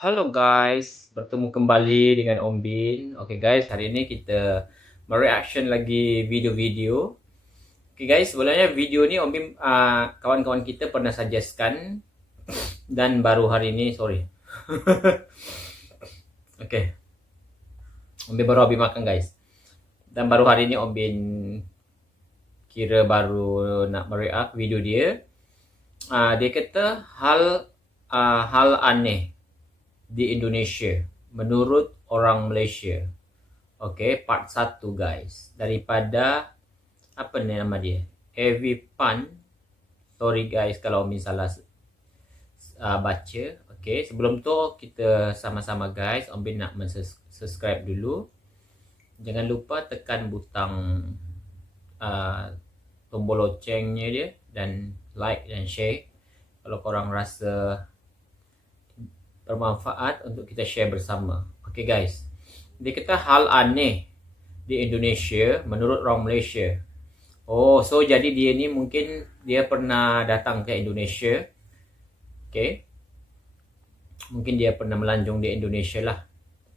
Halo guys, bertemu kembali dengan Om Bin. Oke guys, hari ini kita mereaction lagi video-video. Oke guys, sebenarnya video ni Om Bin kawan-kawan kita pernah suggestkan dan baru hari ini, sorry. Oke, Om Bin baru habis makan guys. Dan baru hari ini Om Bin kira baru nak mereact video dia. Dia kata hal aneh di Indonesia menurut orang Malaysia. Okay, part 1 guys. Daripada apa ni nama dia? Heavy Pan. Sorry guys kalau misalnya baca. Okay, sebelum tu kita sama-sama guys, Om Bin nak subscribe dulu. Jangan lupa tekan butang tombol locengnya dia dan like dan share kalau korang rasa bermanfaat untuk kita share bersama. Okay guys, dia kata hal aneh di Indonesia menurut orang Malaysia. Oh, so jadi dia ni mungkin dia pernah datang ke Indonesia. Okay, mungkin dia pernah melanjung di Indonesia lah.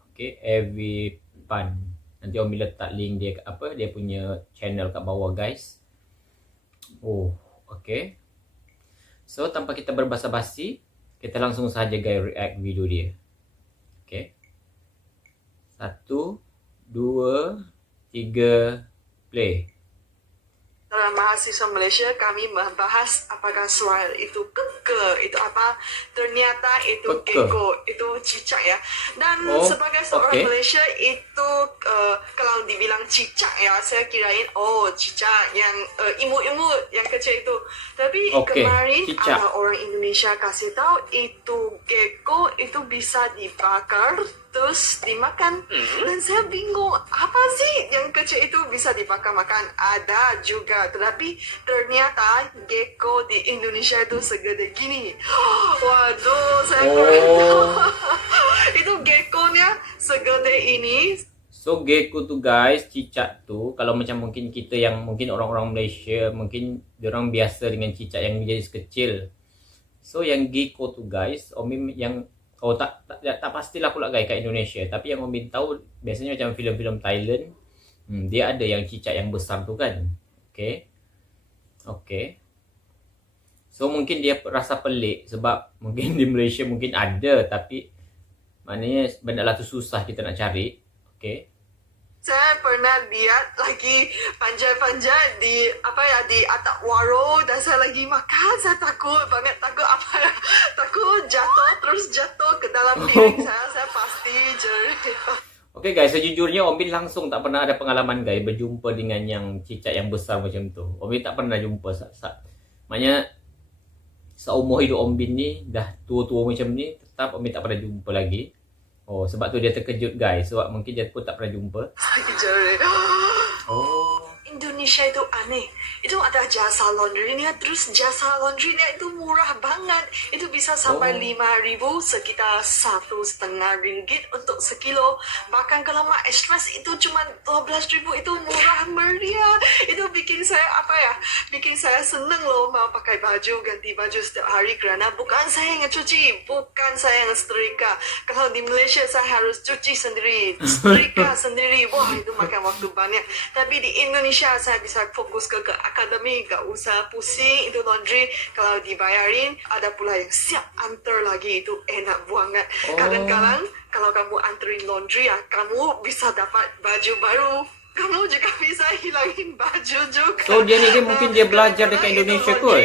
Okay, Heavy Pan. Nanti Om letak link dia apa dia punya channel kat bawah guys. Oh, okay. So tanpa kita berbasa-basi, kita langsung saja guys react video dia. Okay. 1, 2, 3, play. Dalam mahasiswa Malaysia, kami membahas apakah soal itu keke, itu apa, ternyata itu gecko, itu cicak ya. Dan sebagai seorang Malaysia itu kalau dibilang cicak ya, saya kirain cicak yang imut-imut yang kecil itu. Tapi kemarin ada orang Indonesia kasih tahu itu gecko itu bisa dibakar terus dimakan. Dan saya bingung, apa sih yang kecil itu bisa dibakar makan? Ada juga, tetapi ternyata gecko di Indonesia itu segede gini. Waduh, saya kurang tahu. Itu gecko-nya segede ini. So gecko tu guys, cicak tu, kalau macam mungkin kita yang mungkin orang-orang Malaysia, mungkin diorang biasa dengan cicak yang jadi sekecil. So yang gecko tu guys, Om yang tak pastilah pula guys kat Indonesia, tapi yang Om tahu biasanya macam filem-filem Thailand, dia ada yang cicak yang besar tu kan. Okay. So mungkin dia rasa pelik sebab mungkin di Malaysia mungkin ada, tapi maknanya benda lah tu susah kita nak cari. Okay. Saya pernah lihat lagi panjat-panjat di di atap warung dan saya lagi makan. Saya takut banget, takut jatuh ke dalam piring saya. Saya pasti jerit. Okay guys, sejujurnya Om Bin langsung tak pernah ada pengalaman guys berjumpa dengan yang cicak yang besar macam tu. Om Bin tak pernah jumpa. Maknanya seumur hidup Om Bin ni dah tua-tua macam ni, tetap Om Bin tak pernah jumpa lagi. Oh, sebab tu dia terkejut guys, sebab mungkin dia pun tak pernah jumpa. Indonesia itu aneh. Itu ada jasa laundry-nya, terus jasa laundry-nya itu murah banget. Itu bisa sampai 5,000, sekitar 1,5 ringgit untuk sekilo. Bahkan kalau mak express itu cuma 12,000, itu murah meriah. Itu bikin saya bikin saya seneng loh mau pakai baju, ganti baju setiap hari kerana bukan saya yang cuci, bukan saya yang setrika. Kalau di Malaysia saya harus cuci sendiri, setrika sendiri. Wah, itu makan waktu banyak. Tapi di Indonesia saya bisa fokus ke akademi, gak usah pusing itu laundry. Kalau dibayarin, ada pula yang siap antar lagi, itu enak banget. Kadang-kadang kalau kamu anterin laundry ya, kamu bisa dapat baju baru. Kamu juga bisa hilangin baju juga. So dia mungkin dia belajar dekat Indonesia kot.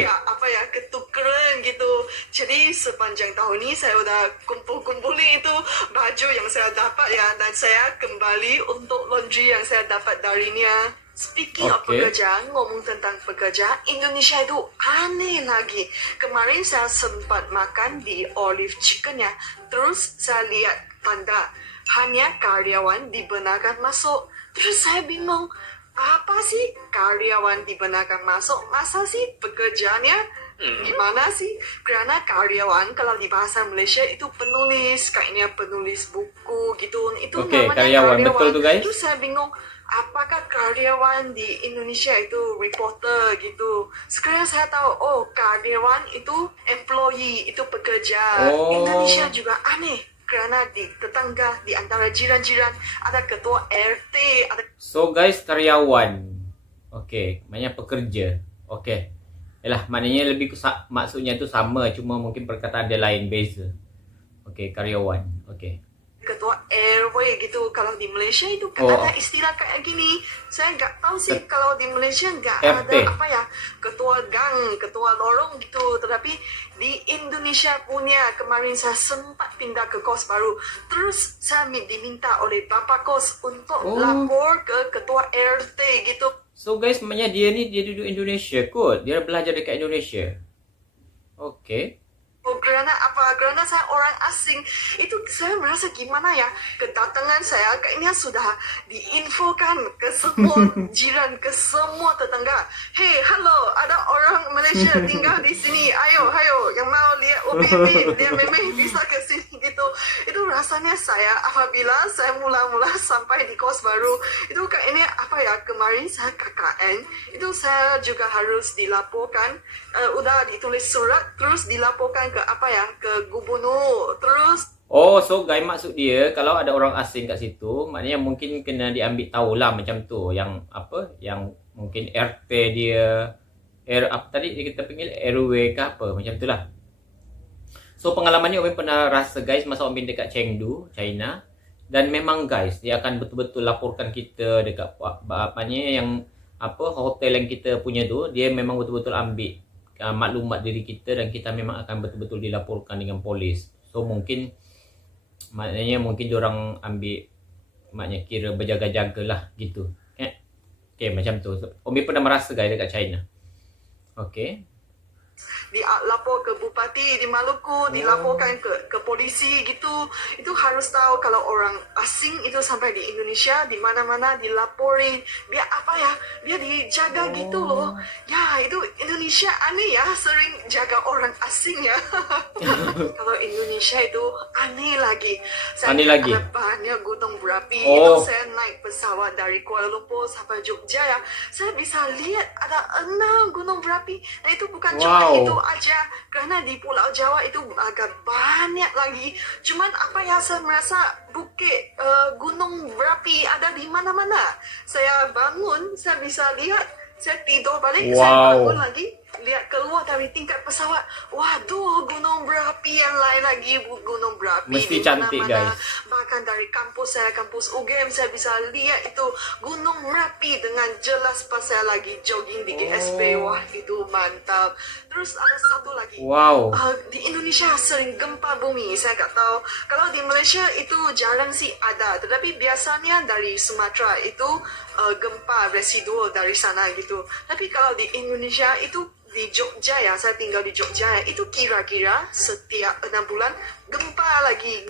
Ketukeran gitu. Jadi sepanjang tahun ni saya udah kumpul-kumpulin itu baju yang saya dapat ya, dan saya kembali untuk laundry yang saya dapat darinya. Speaking of pekerja, ngomong tentang pekerja, Indonesia itu aneh lagi. Kemarin saya sempat makan di Olive Chicken ya. Terus saya lihat tanda hanya karyawan dibenarkan masuk. Terus saya bingung, apa sih karyawan dibenarkan masuk? Masa sih pekerjaannya? Gimana sih? Karena karyawan kalau di bahasa Malaysia itu penulis, kayaknya penulis buku gitu. Itu namanya karyawan. Betul tu guys. Terus saya bingung, apakah karyawan di Indonesia itu reporter gitu? Sekarang saya tahu, karyawan itu employee, itu pekerja. Indonesia juga aneh. kerana di tetangga, di antara jiran-jiran ada ketua RT, ada So guys, karyawan. Okey, maknanya pekerja. Okey. Yalah, maknanya lebih maksudnya tu sama, cuma mungkin perkataan dia lain, beza. Okey, karyawan. Okey. ketua RW gitu. Kalau di Malaysia itu kan Oh. ada istilah kayak gini. Saya nggak tahu sih kalau di Malaysia nggak RT. ada apa ya, ketua gang, ketua lorong gitu. Tetapi di Indonesia punya, kemarin saya sempat pindah ke kos baru. Terus saya diminta oleh bapak kos untuk Oh. lapor ke ketua RT gitu. So guys, maknanya dia duduk Indonesia kot. Dia belajar dekat Indonesia. Okey. Kerana apa? Kerana saya orang asing. Itu saya merasa gimana ya? Kedatangan saya kayaknya sudah diinfokan ke semua jiran, ke semua tetangga. Hey, halo, ada orang Malaysia tinggal di sini. Ayo, yang mau lihat Upin, dia memang bisa ke sini gitu. Itu rasanya saya apabila saya mula-mula sampai di kos baru, itu kayaknya apa ya? Kemarin saya KKN, itu saya juga harus dilaporkan. Udah ditulis surat, terus dilaporkan ke apa ya, ke gubernur, terus Oh, so guys, maksud dia kalau ada orang asing kat situ, maknanya mungkin kena diambil tahulah macam tu. Yang apa? Yang mungkin RT dia, apa tadi kita panggil RW ke apa, macam tu lah. So pengalaman ni Om pernah rasa guys masa Om dekat Chengdu, China. Dan memang guys, dia akan betul-betul laporkan kita dekat apanya yang apa hotel yang kita punya tu, dia memang betul-betul ambil maklumat diri kita dan kita memang akan betul-betul dilaporkan dengan polis. So mungkin maknanya mungkin diorang ambil maknanya kira berjaga-jaga lah gitu. Okay, macam tu. So, Om pernah merasa guys dekat China. Okay. dilapor ke bupati di Maluku, dilaporkan ke polisi gitu. Itu harus tahu kalau orang asing itu sampai di Indonesia, di mana-mana dilaporin. Dia apa ya? Dia dijaga gitu loh. Ya, itu Indonesia aneh ya, sering jaga orang asing ya. Kalau Indonesia itu aneh lagi. Saya Aneh lihat lagi? ada banyak gunung berapi. Oh. Itu saya naik pesawat dari Kuala Lumpur sampai Jogja ya. Saya bisa lihat ada 6 gunung berapi. Dan itu bukan cuma Wow. itu aja, karena di Pulau Jawa itu agak banyak lagi. Cuman apa ya, saya merasa bukit gunung berapi ada di mana-mana. Saya bangun, saya bisa lihat. Saya tidur balik, saya Wow. bangun lagi, lihat keluar dari tingkat pesawat. Waduh, gunung berapi yang lain lagi, gunung berapi Mesti di cantik, mana-mana. guys. Bahkan dari kampus saya, kampus UGM, saya bisa lihat itu gunung Merapi dengan jelas pas saya lagi jogging di GSP. Wah, itu mantap. Terus ada satu lagi. Wow. Di Indonesia sering gempa bumi. Saya tak tahu. Kalau di Malaysia itu jarang sih ada. Tetapi biasanya dari Sumatera itu gempa residual dari sana gitu. Tapi kalau di Indonesia itu di Jogja ya, saya tinggal di Jogja ya, itu kira-kira setiap 6 bulan gempa lagi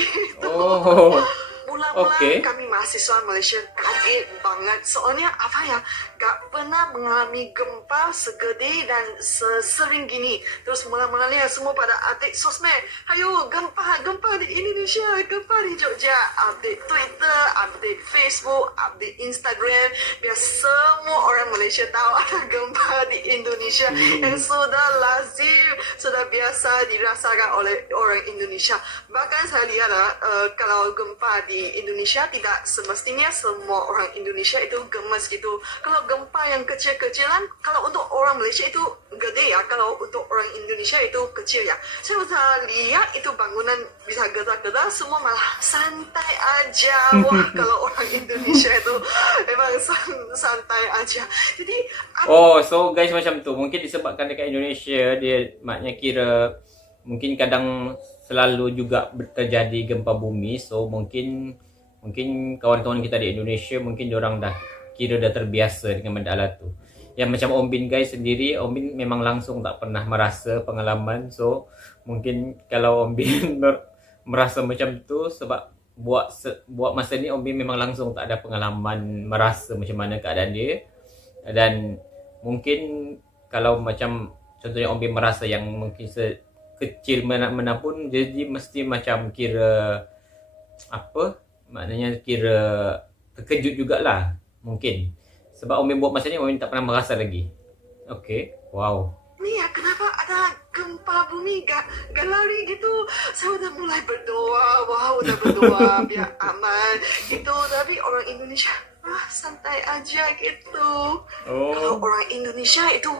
gitu. Oh. Mula-mula Okey. kami mahasiswa Malaysia kaget banget. Soalnya apa ya, gak pernah mengalami gempa segede dan sesering gini. Terus mula-mulanya semua pada update sosmed. Ayo, gempa di Indonesia, gempa di Jogja. Update Twitter, update Facebook, update Instagram. Biar semua orang Malaysia tahu ada gempa di Indonesia. Yang sudah lazim, sudah biasa dirasakan oleh orang Indonesia. Bahkan saya lihat kalau gempa di Indonesia tidak semestinya semua orang Indonesia itu gemas gitu. Kalau gempa yang kecil-kecilan, kalau untuk orang Malaysia itu gede ya, kalau untuk orang Indonesia itu kecil ya. Saya bisa lihat itu bangunan bisa getar-getar, semua malah santai aja. Wah, kalau orang Indonesia itu memang santai aja. Jadi Oh, so guys macam tu. Mungkin disebabkan dekat Indonesia dia maknanya kira mungkin kadang selalu juga terjadi gempa bumi. So mungkin kawan-kawan kita di Indonesia mungkin diorang dah kira dah terbiasa dengan benda alat tu. Yang macam Om Bin guys sendiri, Om Bin memang langsung tak pernah merasa pengalaman. So mungkin kalau Om Bin merasa macam tu sebab buat masa ni Om Bin memang langsung tak ada pengalaman merasa macam mana keadaan dia. Dan mungkin kalau macam contohnya Om Bin merasa yang mungkin kecil mana pun, jadi mesti macam kira apa, maknanya kira terkejut jugalah mungkin. Sebab Om Bin buat masa ni Om Bin tak pernah merasa lagi. Okay, wow. ini ya, kenapa ada gempa bumi galari gitu. Saya udah mulai berdoa, wah udah berdoa biar aman gitu. Tapi orang Indonesia santai aja gitu. Kalau orang Indonesia itu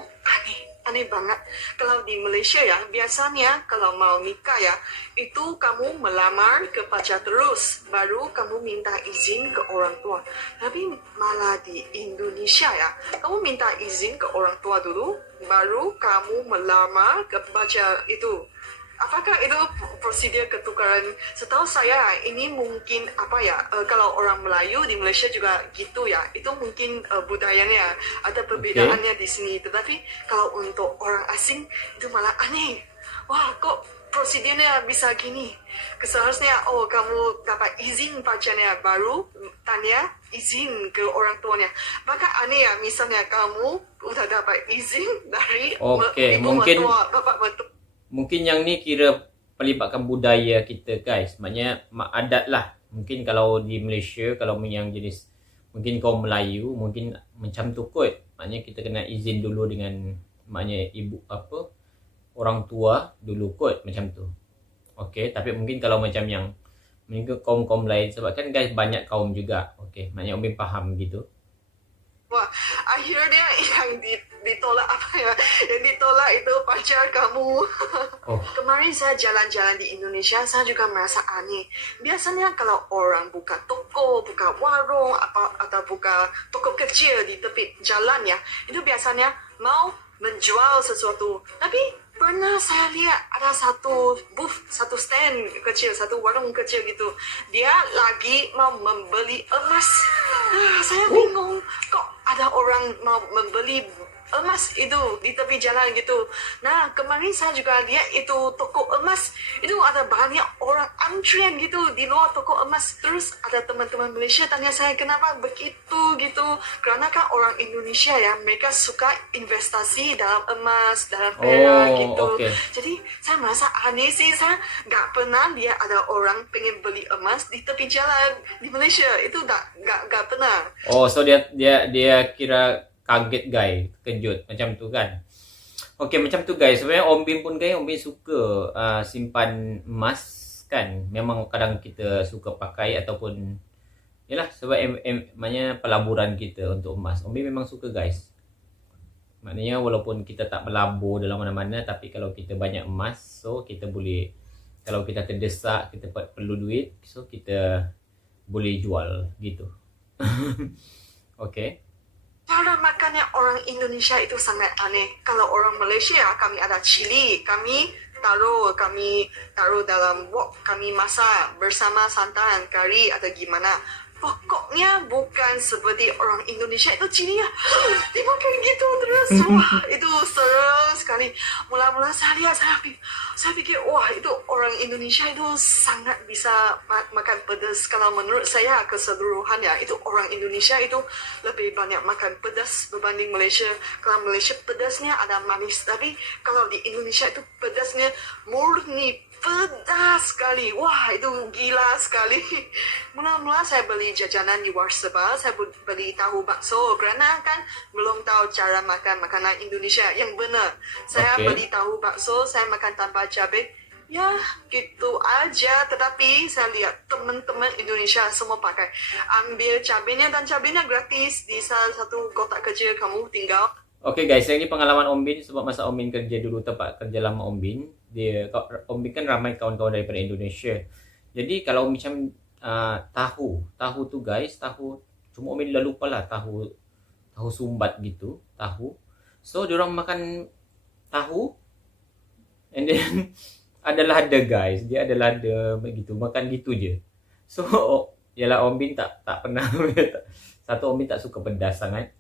aneh banget. Kalau di Malaysia ya, biasanya kalau mau nikah ya, itu kamu melamar ke pacar terus, baru kamu minta izin ke orang tua. Tapi malah di Indonesia ya, kamu minta izin ke orang tua dulu, baru kamu melamar ke pacar itu. Apakah itu prosedur ketukaran? Setahu saya ini mungkin kalau orang Melayu di Malaysia juga gitu ya. Itu mungkin budayanya ada perbedaannya di sini. Tetapi kalau untuk orang asing itu malah aneh. Wah, kok prosedurnya bisa gini? Seharusnya kamu dapat izin pacarnya baru tanya izin ke orang tuanya. Maka aneh ya, misalnya kamu udah dapat izin dari ibu mertua, bapak mertua. Mungkin yang ni kira melibatkan budaya kita guys. Maknanya adat lah. Mungkin kalau di Malaysia, kalau yang jenis mungkin kaum Melayu, mungkin macam tu kot. Maknanya kita kena izin dulu dengan maknanya orang tua dulu kot macam tu. Okey, tapi mungkin kalau macam yang mungkin kaum-kaum lain, sebab kan guys banyak kaum juga. Okey, maknanya Umi faham gitu. Wah, akhirnya yang ditolak yang ditolak itu pacar kamu. Kemarin saya jalan-jalan di Indonesia, saya juga merasa aneh. Biasanya kalau orang buka toko, buka warung, atau buka toko kecil di tepi jalan ya, itu biasanya mau menjual sesuatu. Tapi pernah saya lihat ada satu booth, satu stand kecil, satu warung kecil gitu. Dia lagi mau membeli emas. Saya bingung, kok ada orang mau membeli emas itu di tepi jalan gitu. Nah, kemarin saya juga lihat itu toko emas. Itu ada banyak orang antrian gitu di luar toko emas. Terus ada teman-teman Malaysia tanya saya kenapa begitu gitu. Karena kan orang Indonesia ya, mereka suka investasi dalam emas, dalam perak gitu. Okay. Jadi saya merasa aneh sih. Saya nggak pernah lihat ada orang pengen beli emas di tepi jalan di Malaysia. Itu nggak pernah. So dia kira kaget guys, kejut macam tu kan. Okey, macam tu guys. Sebenarnya Om Bin pun guys, Om Bin suka simpan emas kan. Memang kadang kita suka pakai ataupun yalah sebab maknanya pelaburan kita untuk emas. Om Bin memang suka guys. Maknanya walaupun kita tak melabur dalam mana-mana, tapi kalau kita banyak emas, so kita boleh, kalau kita terdesak, kita perlu duit, so kita boleh jual gitu. Okey. Cara makannya orang Indonesia itu sangat aneh. Kalau orang Malaysia, kami ada cili, kami taruh dalam wok, kami masak bersama santan, kari atau gimana. Pokoknya bukan seperti orang Indonesia itu cilinya dimakan gitu terus. Wah, itu seru sekali. Mula-mula saya lihat, saya pikir wah itu orang Indonesia itu sangat bisa makan pedas. Kalau menurut saya keseluruhan ya, itu orang Indonesia itu lebih banyak makan pedas berbanding Malaysia. Kalau Malaysia pedasnya ada manis, tapi kalau di Indonesia itu pedasnya murni pedas sekali. Wah, itu gila sekali. Mula-mula saya beli jajanan di Warsaba, saya beli tahu bakso kerana kan belum tahu cara makan makanan Indonesia yang benar. Saya beli tahu bakso, saya makan tanpa cabai. Ya, gitu aja. Tetapi saya lihat teman-teman Indonesia semua pakai. Ambil cabainya dan cabainya gratis di salah satu kotak kecil kamu tinggal. Okey guys, yang ni pengalaman Om Bin sebab masa Om Bin kerja dulu, tempat kerja lama Om Bin. Om Bin kan ramai kawan-kawan daripada Indonesia. Jadi kalau macam tahu tu guys, tahu cuma Om Bin dah lupa lah, tahu sumbat gitu, tahu. So diorang makan tahu and then ada lada guys, dia ada lada begitu, makan gitu je. So yalah Om Bin tak pernah satu Om Bin tak suka pedas sangat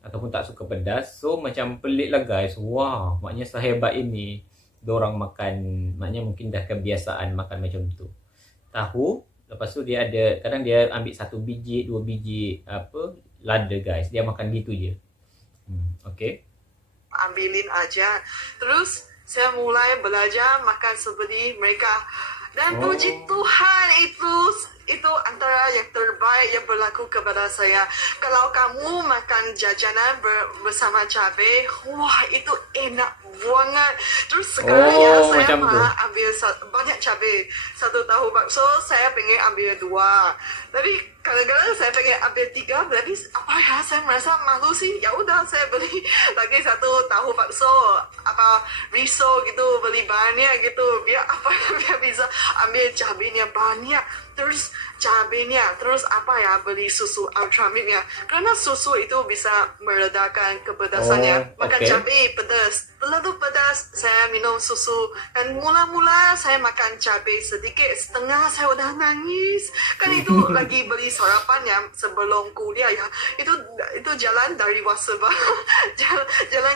ataupun tak suka pedas. So macam pelik lah guys. Wow, maknanya sehebat ini diorang makan, maknanya mungkin dah kebiasaan makan macam tu. Tahu, lepas tu dia ada, kadang dia ambil 1 biji, 2 biji lada guys. Dia makan gitu je. Okey. Ambilin aja. Terus saya mulai belajar makan seperti mereka. Dan Oh. puji Tuhan itu antara yang terbaik yang berlaku kepada saya. Kalau kamu makan jajanan bersama cabai, wah itu enak banget. Terus sekarang ya Oh, saya macam tu. malah ambil banyak cabai. Satu tahu bakso saya pengen ambil 2. Tapi kadang-kadang saya pengen ambil 3. Tapi apa ya, saya merasa malu sih. Ya udah saya beli lagi satu tahu bakso apa risol gitu, beli banyak gitu. Biar apa ya, biar bisa ambil cabainya banyak. Terus cabainya, terus apa ya, beli susu Ultramilk-nya. Karena susu itu bisa meredakan kepedasannya. Oh, Makan okey. cabai pedas, terlalu pedas, saya minum susu. Dan mula-mula saya makan cabai sedikit, setengah saya udah nangis. Kan itu lagi beli sarapannya sebelum kuliah ya. Itu jalan dari Waseba, jalan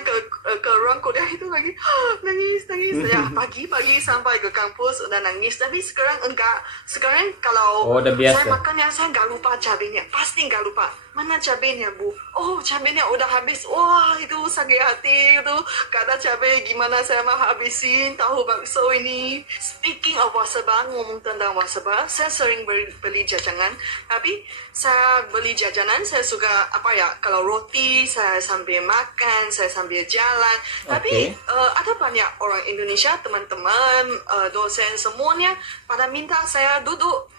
ke ruang kuliah itu lagi nangis. Ya pagi-pagi sampai ke kampus udah nangis. Tapi sekarang enggak. Sekarang kalau Oh, dah biasa. saya makan ya, saya nggak lupa cabenya. Pasti nggak lupa. Mana cabenya, Bu? Oh, cabenya udah habis. Wah, itu sakit hati. Itu kata cabai, gimana saya mau habisin tahu bakso ini. Speaking of Waseba, ngomong tentang Waseba, saya sering beli jajanan. Tapi saya beli jajanan, saya suka apa ya, kalau roti, saya sambil makan, saya sambil jalan. Tapi ada banyak orang Indonesia, teman-teman, dosen semuanya, pada minta saya duduk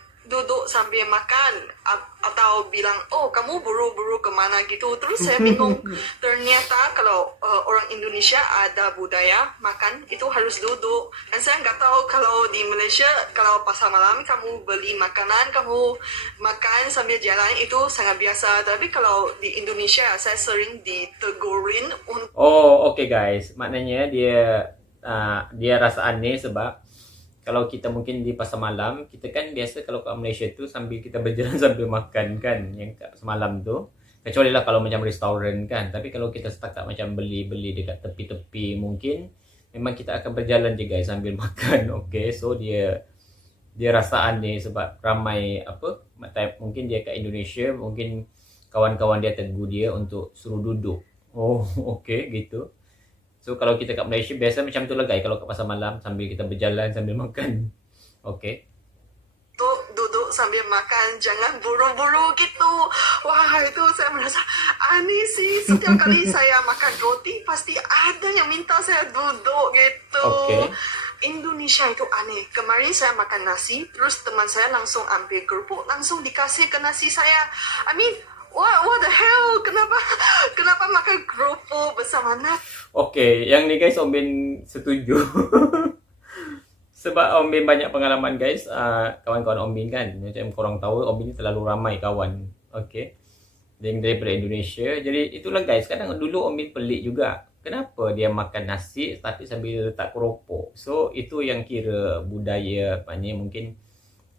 sambil makan atau bilang, oh kamu buru-buru kemana gitu. Terus saya bingung. Ternyata kalau orang Indonesia ada budaya makan itu harus duduk. Dan saya nggak tahu kalau di Malaysia kalau pasar malam kamu beli makanan, kamu makan sambil jalan itu sangat biasa. Tapi kalau di Indonesia saya sering ditegurin untuk Oh, okey guys. Maknanya dia rasa aneh sebab kalau kita mungkin di pasar malam, kita kan biasa kalau kat Malaysia tu sambil kita berjalan sambil makan kan, yang kat semalam tu. Kecuali lah kalau macam restoran kan. Tapi kalau kita setakat macam beli-beli dekat tepi-tepi mungkin memang kita akan berjalan je guys sambil makan. Okay, so dia rasa aneh sebab ramai apa, mungkin dia kat Indonesia, mungkin kawan-kawan dia tegur dia untuk suruh duduk. Oh, okay, gitu. So kalau kita kat Malaysia biasa macam tu lah guys, kalau kat pasar malam sambil kita berjalan sambil makan. Okay. duduk sambil makan, jangan buru-buru gitu. Wah, itu saya merasa aneh sih. Setiap kali saya makan roti pasti ada yang minta saya duduk gitu. Okay. Indonesia itu aneh. Kemarin saya makan nasi, terus teman saya langsung ambil kerupuk, langsung dikasih ke nasi saya. I mean, what the hell? Kenapa makan kerupuk bersama nasi? Okay, yang ni guys Om Bin setuju. Sebab Om Bin banyak pengalaman guys, kawan-kawan Om Bin kan, macam korang tahu Om Bin ni terlalu ramai kawan. Okay, yang daripada Indonesia. Jadi itulah guys, kadang dulu Om Bin pelik juga, kenapa dia makan nasi tapi sambil letak keropok. So itu yang kira budaya, maknanya mungkin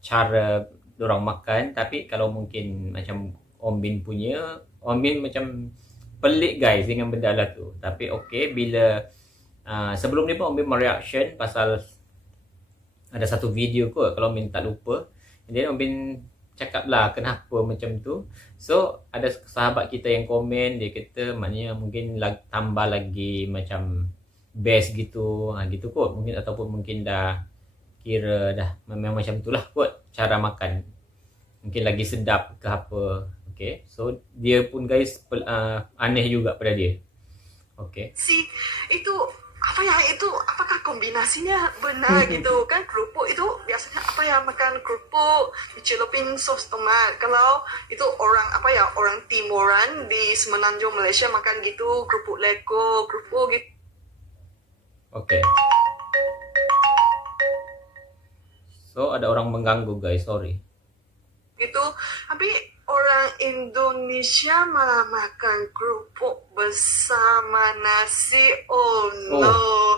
cara dorang makan. Tapi kalau mungkin macam Om Bin punya, Om Bin macam pelik guys dengan benda lah tu. Tapi okay, bila sebelum ni pun Om Bin mereaction pasal ada satu video kot, kalau Om Bin tak lupa. Jadi Om Bin cakap lah kenapa macam tu. So ada sahabat kita yang komen, dia kata maknanya mungkin tambah lagi macam best gitu, gitu kot mungkin, ataupun mungkin dah kira dah memang macam tu lah kot cara makan, mungkin lagi sedap ke apa. Okay, so dia pun guys aneh juga pada dia. Okay, Itu apa ya, itu apakah kombinasinya benar gitu kan? Kerupuk itu biasanya apa ya, makan kerupuk dicelupin sos tomat. Kalau itu orang apa ya, orang timuran di Semenanjung Malaysia makan gitu, kerupuk leko, kerupuk gitu. okay. So ada orang mengganggu guys, sorry. Gitu. Tapi orang Indonesia malah makan kerupuk bersama nasi. Oh no.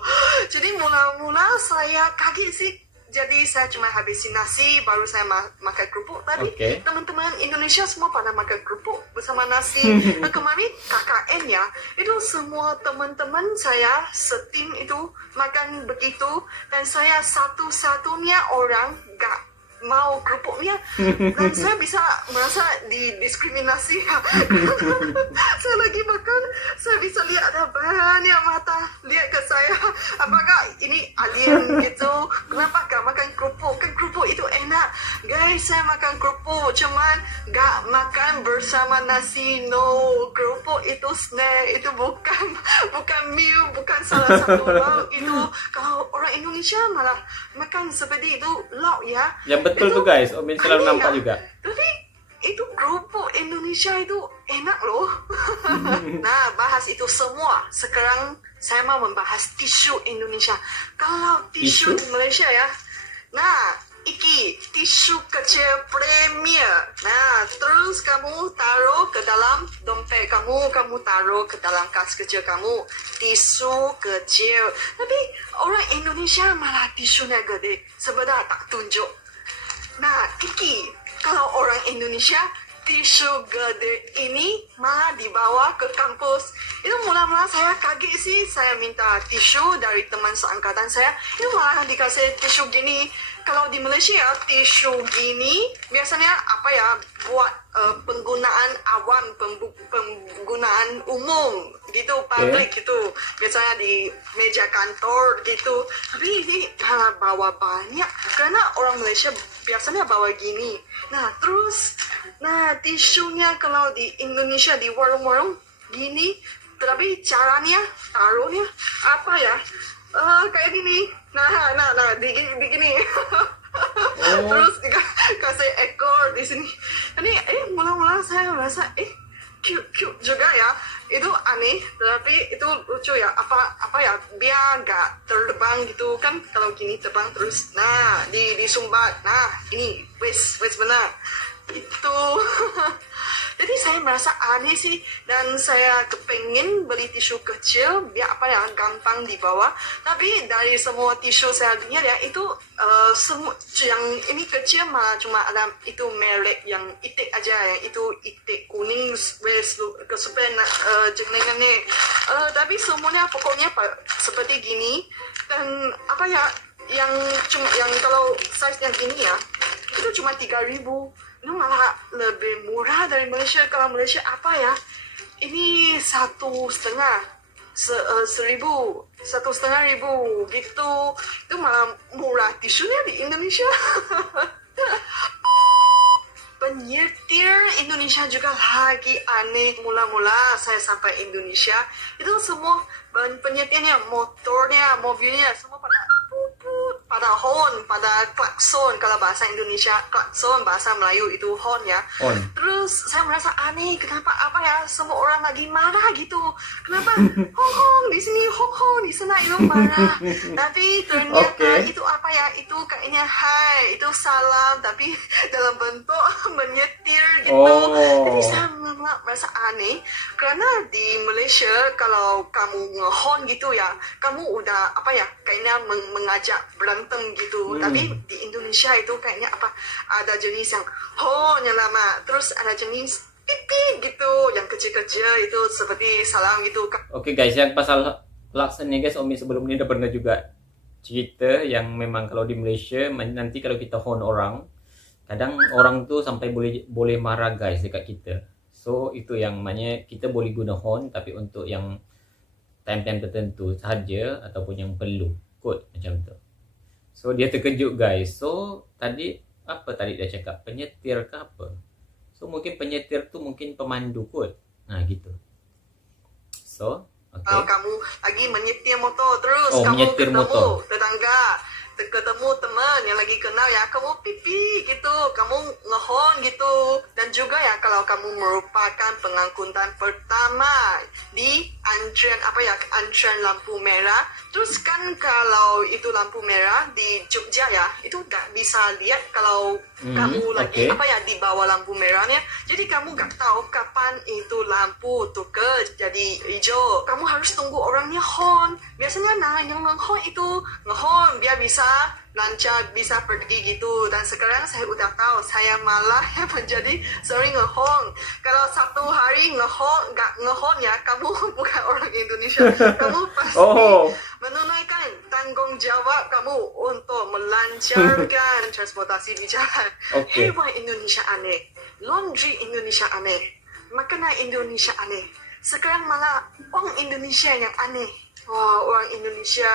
Jadi mula-mula saya kaget sih. Jadi saya cuma habisin nasi, baru saya makan kerupuk. Tapi teman-teman Indonesia semua pada makan kerupuk bersama nasi. Dan kemarin KKN ya, itu semua teman-teman saya setim itu makan begitu. Dan saya satu-satunya orang gak mau kerupuknya, dan saya bisa merasa didiskriminasi. Saya lagi makan, saya bisa lihat ada banyak mata lihat ke saya. Apakah ini alien gitu? Kenapa gak makan kerupuk? Kan kerupuk itu enak. Guys, saya makan kerupuk, cuman gak makan bersama nasi. No, kerupuk itu snack, itu bukan meal, bukan salah satu lauk. Itu kalau orang Indonesia malah makan seperti itu lauk ya. Ya betul tuh guys, Om Bin selalu nampak juga. Tapi itu kerupuk Indonesia itu enak loh. Nah, bahas itu semua. Sekarang saya mau membahas tisu Indonesia. Kalau tisu di Malaysia ya, nah, iki tisu kecil premier. Nah, terus kamu taruh ke dalam dompet kamu taruh ke dalam kas kecil kamu. Tisu kecil. Tapi orang Indonesia malah tisunya gede. Sebenarnya tak tunjuk. Nah, iki kalau orang Indonesia tisu gede ini malah dibawa ke kampus. Itu mula-mula saya kaget sih. Saya minta tisu dari teman seangkatan saya. Itu malah dikasih tisu gini. Kalau di Malaysia tisu gini biasanya apa ya, buat penggunaan awam, penggunaan umum gitu, public gitu. Biasanya di meja kantor gitu. Tapi ini malah bawa banyak karena orang Malaysia biasanya bawa gini. Nah, terus tisunya kalau di Indonesia di warung-warung gini, tapi caranya taruhnya apa ya? Kayak gini. Nah, begini. Terus dikasih ekor di sini. Ini mula-mula saya merasa cute juga ya. Itu aneh, tapi itu lucu ya. Apa ya? Biar nggak terbang gitu kan. Kalau gini terbang terus. Nah, disumbat. Nah, ini wes benar. Itu. Jadi saya merasa aneh sih, dan saya kepengen beli tisu kecil biar apa ya, gampang dibawa. Tapi dari semua tisu saya lihat ya, itu semua yang ini kecil malah cuma ada itu merek yang itik aja ya, itu itik kuning wes kesupen jenengannya. Tapi semuanya pokoknya seperti gini, dan apa ya, yang kalau size-nya gini ya, itu cuma 3.000. Ini malah lebih murah dari Malaysia. Kalau Malaysia apa ya? Ini 1,5 1,500 gitu. Itu malah murah tisunya di Indonesia. Penyetir Indonesia juga lagi aneh. Mula-mula saya sampai Indonesia, itu semua penyetirnya, motornya, mobilnya, semua pada horn, pada klakson. Kalau bahasa Indonesia klakson, bahasa Melayu itu horn ya. On. Terus saya merasa aneh, kenapa apa ya, semua orang lagi marah gitu. Kenapa hong di sini, hong di sana itu marah. Tapi ternyata itu apa ya, itu kayaknya hai, itu salam tapi dalam bentuk menyetir gitu. Jadi saya merasa aneh karena di Malaysia kalau kamu ngehon gitu ya, kamu udah apa ya, kayaknya mengajak berantem gitu. Tapi di Indonesia itu kayaknya apa, ada jenis yang hon yang lama, terus ada jenis pipi gitu yang kecil-kecil, itu seperti salam gitu. Oke guys, yang pasal laksannya guys, Omi sebelum ini udah pernah juga cerita yang memang kalau di Malaysia nanti kalau kita hon orang, kadang orang tuh sampai boleh marah guys dekat kita. So itu yang maknanya kita boleh guna hon tapi untuk yang time-time tertentu sahaja ataupun yang perlu kot macam tu. So dia terkejut guys. So tadi dia cakap penyetir ke apa? So mungkin penyetir tu mungkin pemandu kot. Nah gitu. So kalau kamu lagi menyetir motor, terus kamu ketemu tetangga, ketemu teman yang lagi kenal ya, kamu pipi gitu, kamu ngehon gitu. Dan juga ya kalau kamu merupakan pengangkutan pertama di antrian lampu merah, terus kan kalau itu lampu merah di Jogja ya, itu gak bisa lihat kalau kamu lagi di bawah lampu merahnya. Jadi kamu gak tahu kapan itu lampu tukar jadi hijau. Kamu harus tunggu orangnya hon. Biasanya yang ngehon itu ngehon biar bisa lancar, bisa pergi gitu. Dan sekarang saya udah tahu, saya malah yang menjadi sering ngehon. Kalau satu hari gak ngehon ya, kamu bukan orang Indonesia. Kamu pasti menunaikan tanggung jawab kamu untuk melancarkan transportasi di jalan. Hewan Indonesia aneh, laundry Indonesia aneh, makanan Indonesia aneh. Sekarang malah orang Indonesia yang aneh. Wah, orang Indonesia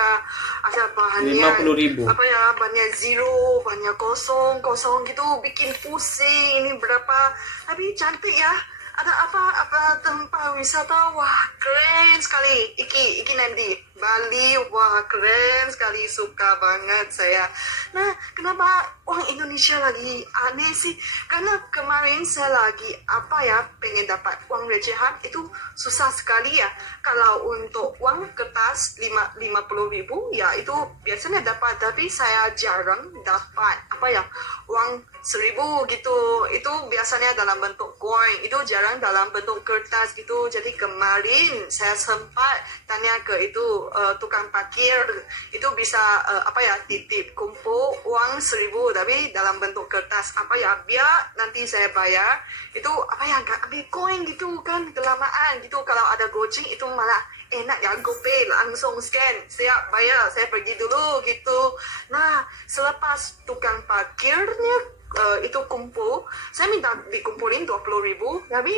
ada bahannya 50.000. apa ya, banyak zero, banyak kosong gitu, bikin pusing. Ini berapa, tapi cantik ya. Ada apa tempat wisata, wah keren sekali. Iki nanti Bali, wah keren sekali, suka banget saya. Nah, kenapa orang Indonesia lagi aneh sih? Karena kemarin saya lagi apa ya, pengen dapat uang recehan itu susah sekali ya. Kalau untuk uang kertas 50.000 ya itu biasanya dapat, tapi saya jarang dapat apa ya, uang 1.000 gitu. Itu biasanya dalam bentuk coin, itu jarang dalam bentuk kertas gitu. Jadi kemarin saya sempat tanya ke itu tukang parkir, itu bisa apa ya, titip kumpul uang 1.000 tapi dalam bentuk kertas apa ya, biar nanti saya bayar itu apa ya, nggak ambil koin gitu kan, kelamaan gitu. Kalau ada Gojek itu malah enak ya, GoPay langsung scan, siap bayar, saya pergi dulu gitu. Nah, selepas tukang parkirnya itu kumpul, saya minta dikumpulin 20.000, tapi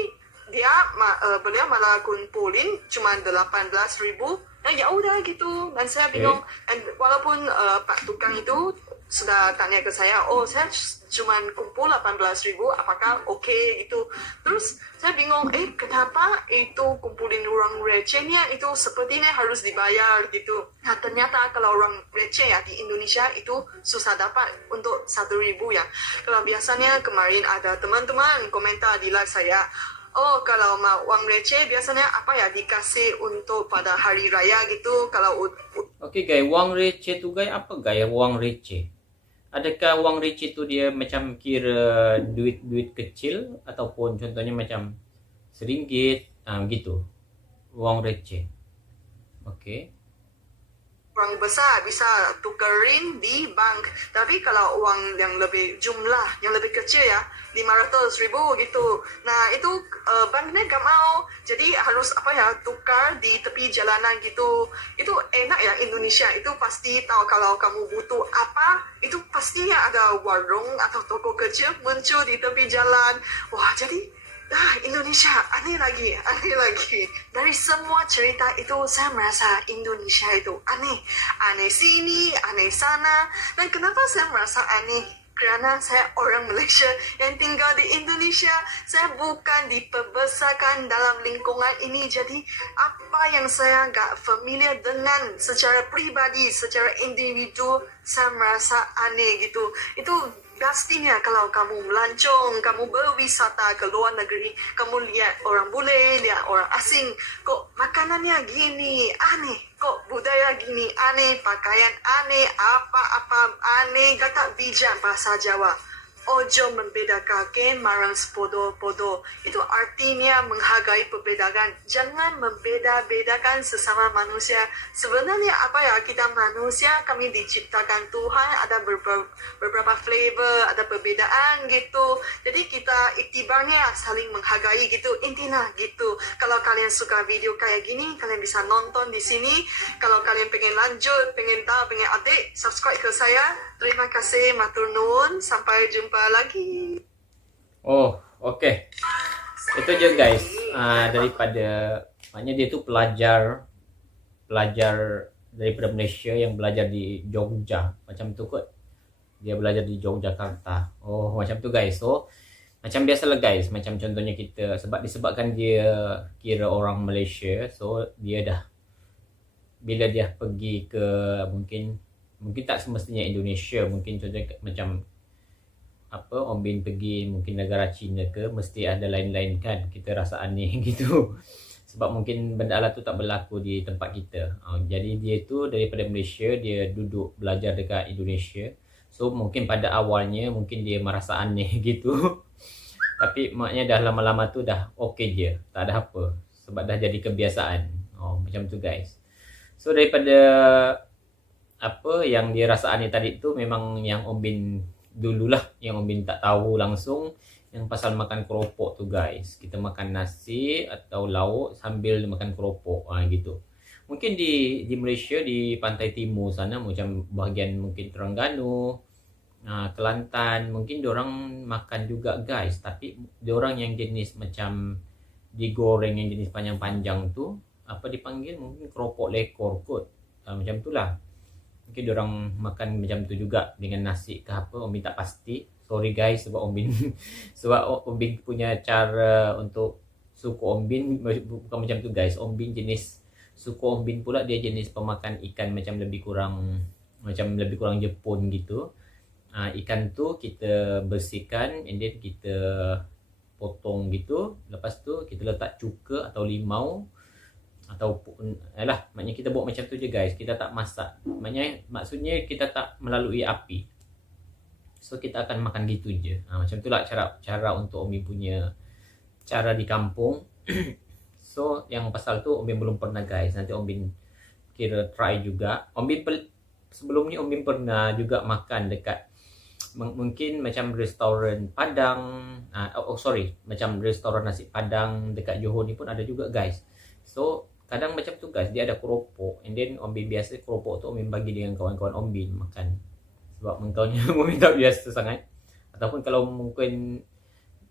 beliau malah kumpulin cuma 18.000. Nah ya udah gitu, dan saya bingung. And walaupun Pak tukang itu sudah tanya ke saya, oh saya cuma kumpul 18.000, apakah oke gitu. Terus saya bingung, kenapa itu kumpulin uang recehnya itu sepertinya harus dibayar gitu. Nah ternyata kalau uang receh ya di Indonesia itu susah dapat untuk 1.000 ya. Kalau biasanya kemarin ada teman-teman komentar di live saya, oh kalau mau uang receh biasanya apa ya, dikasih untuk pada hari raya gitu. Kalau Oke guys, uang receh tu guys, apa guys uang receh? Adakah uang receh tu dia macam kira duit-duit kecil ataupun contohnya macam RM1 gitu. Uang receh. Okey. uang besar bisa tukerin di bank, tapi kalau uang yang lebih jumlah yang lebih kecil ya, 500.000 gitu, nah itu banknya gak mau, jadi harus apa ya, tukar di tepi jalanan gitu. Itu enak ya, Indonesia itu pasti tahu kalau kamu butuh apa, itu pastinya ada warung atau toko kecil muncul di tepi jalan. Wah, jadi Indonesia aneh lagi. Dari semua cerita itu saya merasa Indonesia itu aneh sini, aneh sana. Dan kenapa saya merasa aneh? Karena saya orang Malaysia yang tinggal di Indonesia. Saya bukan dibesarkan dalam lingkungan ini. Jadi apa yang saya nggak familiar dengan secara pribadi, secara individu, saya merasa aneh gitu. Itu pastinya kalau kamu melancong, kamu berwisata ke luar negeri, kamu lihat orang bule, lihat orang asing, kok makanannya gini, aneh, kok budaya gini, aneh, pakaian aneh, apa-apa aneh, kata bijak bahasa Jawa. Ojo membedakan marang sepodo-podo. Itu artinya menghargai perbedaan. Jangan membeda-bedakan sesama manusia. Sebenarnya apa ya, kita manusia, kami diciptakan Tuhan, ada beberapa flavor, ada perbedaan gitu. Jadi kita iktibarnya saling menghargai gitu. Intinya gitu. Kalau kalian suka video kayak gini, kalian bisa nonton di sini. Kalau kalian pengen lanjut, pengen tahu, pengen update, subscribe ke saya. Terima kasih, matur nuwun, sampai jumpa lagi. Oh, okey. Itu je guys. Daripada maknanya dia tu pelajar daripada Malaysia yang belajar di Jogja. Macam tu kot. Dia belajar di Yogyakarta. Oh, macam tu guys. So, macam biasalah guys. Macam contohnya kita, disebabkan dia kira orang Malaysia, so dia dah, bila dia pergi ke mungkin tak semestinya Indonesia, mungkin contohnya macam Om Bin pergi mungkin negara China ke, mesti ada lain-lain kan, kita rasa aneh gitu. Sebab mungkin benda lah tu tak berlaku di tempat kita. Jadi dia tu daripada Malaysia, dia duduk belajar dekat Indonesia. So mungkin pada awalnya mungkin dia merasa aneh gitu. Tapi maknanya dah lama-lama tu dah okey je, tak ada apa. Sebab dah jadi kebiasaan. Macam tu guys. So daripada apa yang dia rasa aneh tadi tu, memang yang Om Bin dululah, yang Om Bin tak tahu langsung, yang pasal makan keropok tu guys. Kita makan nasi atau lauk sambil makan keropok gitu. Mungkin di Malaysia, di pantai timur sana, macam bahagian mungkin Terengganu, Kelantan, mungkin diorang makan juga guys. Tapi diorang yang jenis macam digoreng, yang jenis panjang-panjang tu, apa dipanggil, mungkin keropok lekor kot. Macam tu lah. Mungkin diorang makan macam tu juga dengan nasi ke apa, Om Bin tak pasti. Sorry guys sebab Om Bin sebab Om Bin punya cara untuk suku Om Bin bukan macam tu guys. Om Bin jenis suku Om Bin pula dia jenis pemakan ikan macam lebih kurang Jepun gitu. Ikan tu kita bersihkan and then kita potong gitu. Lepas tu kita letak cuka atau limau ataupun maknanya kita buat macam tu je guys. Kita tak masak. Maksudnya kita tak melalui api. So kita akan makan gitu je. Macam tu lah cara untuk Om Bin punya cara di kampung. So yang pasal tu Om Bin belum pernah guys. Nanti Om Bin kira try juga. Sebelum ni Om Bin pernah juga makan dekat mungkin macam restoran Padang. Macam restoran nasi Padang dekat Johor ni pun ada juga guys. So kadang macam tu guys, dia ada keropok and then Om Bin biasa keropok tu Om Bin bagi dengan kawan-kawan Om Bin makan. Sebab mengkaunya Om Bin tak biasa sangat. Ataupun kalau mungkin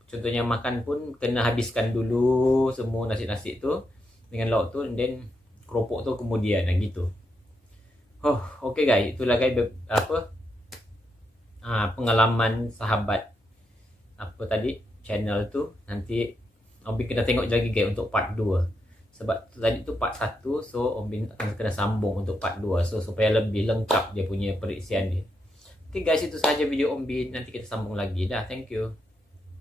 contohnya makan pun kena habiskan dulu semua nasi-nasi tu dengan lauk tu and then keropok tu kemudian gitu. Okay guys, itulah guys pengalaman sahabat channel tu. Nanti Om Bin kena tengok lagi guys untuk part 2. Sebab tadi tu part 1, so Om Bin akan kena sambung untuk part 2. So supaya lebih lengkap dia punya periksian dia. Okay guys, itu sahaja video Om Bin. Nanti kita sambung lagi dah. Thank you.